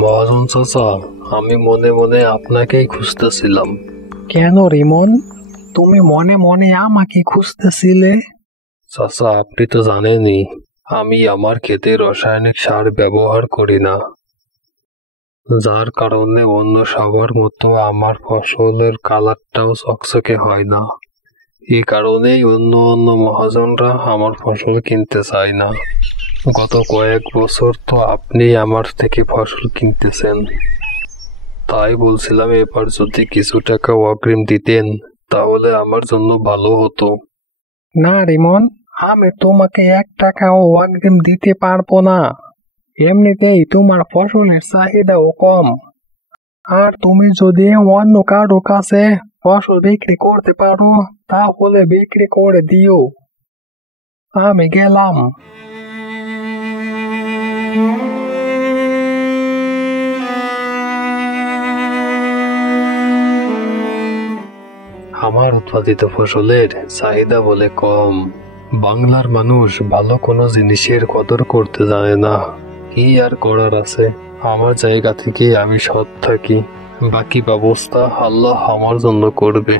মহাজন চাচা, আমি মনে মনে আপনাকেই খুঁজতেছিলাম। কেন রিমন, তুমি মনে মনে আমাকে খুঁজতেছিলে? চাচা, আপনি তো জানেনই আমি আমার ক্ষেতে রাসায়নিক সার ব্যবহার করি না, যার কারণে অন্য সবার মতো আমার ফসলের কালারটাও চকচকে হয় না। এই কারণেই অন্য অন্য মহাজনরা আমার ফসল কিনতে চায় না। গত কয়েক বছর তো আপনি আমার থেকে ফসল কিনতেছেন, তাই বলছিলাম এবার যদি কিছু টাকা অগ্রিম দিতেন তাহলে আমার জন্য ভালো হতো। না রিমন, আমি তোমাকে 1 টাকাও অগ্রিম দিতে পারবো না। এমনিতেই তোমার ফসলের চাহিদাও কম, আর তুমি যদি অন্য কারো কাছে ফসল বিক্রি করতে পারো তাহলে বিক্রি করে দিও। আমি গেলাম। আমার উৎপাদিত ফসলের চাহিদা বলে কম। বাংলার মানুষ ভালো কোনো জিনিসের কদর করতে জানে না। কি আর করার আছে, আমার জায়গা থেকে আমি সৎ থাকি, বাকি ব্যবস্থা আল্লাহ আমার জন্য করবে।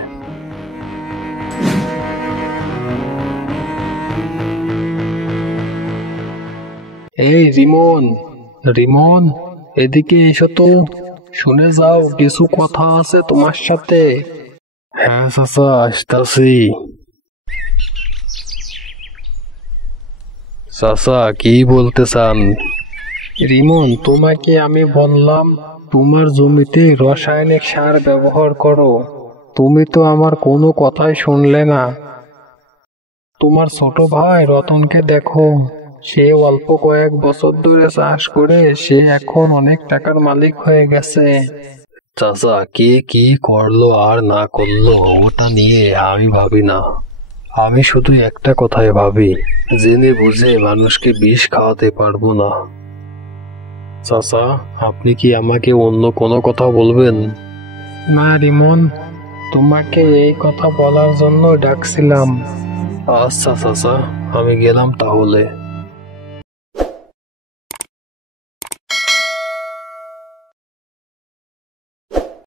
এই রিমন, রিমন, এদিকে এসো তো, শুনে যাও, কিছু কথা আছে তোমার সাথে। হ্যাঁ চাচা, আসতাছি। চাচা, কি বলতে চান? রিমন, তোমাকে আমি বললাম তোমার জমিতে রাসায়নিক সার ব্যবহার করো, তুমি তো আমার কোনো কথাই শুনলে না। তোমার ছোট ভাই রতনকে দেখো, সে অল্প কয়েক বছর ধরে চাষ করে সে এখন অনেক টাকার মালিক হয়ে গেছে। চাচা, কে কি করলো আর না করলো ওটা নিয়ে আমি ভাবি না। আমি শুধু একটা কথাই ভাবি, জেনে বুঝে মানুষকে বিষ খাওয়াতে পারবো না। চাচা, আপনি কি আমাকে অন্য কোনো কথা বলবেন? না রিমন, তোমাকে এই কথা বলার জন্য ডাকছিলাম। আচ্ছা চাচা, আমি গেলাম তাহলে।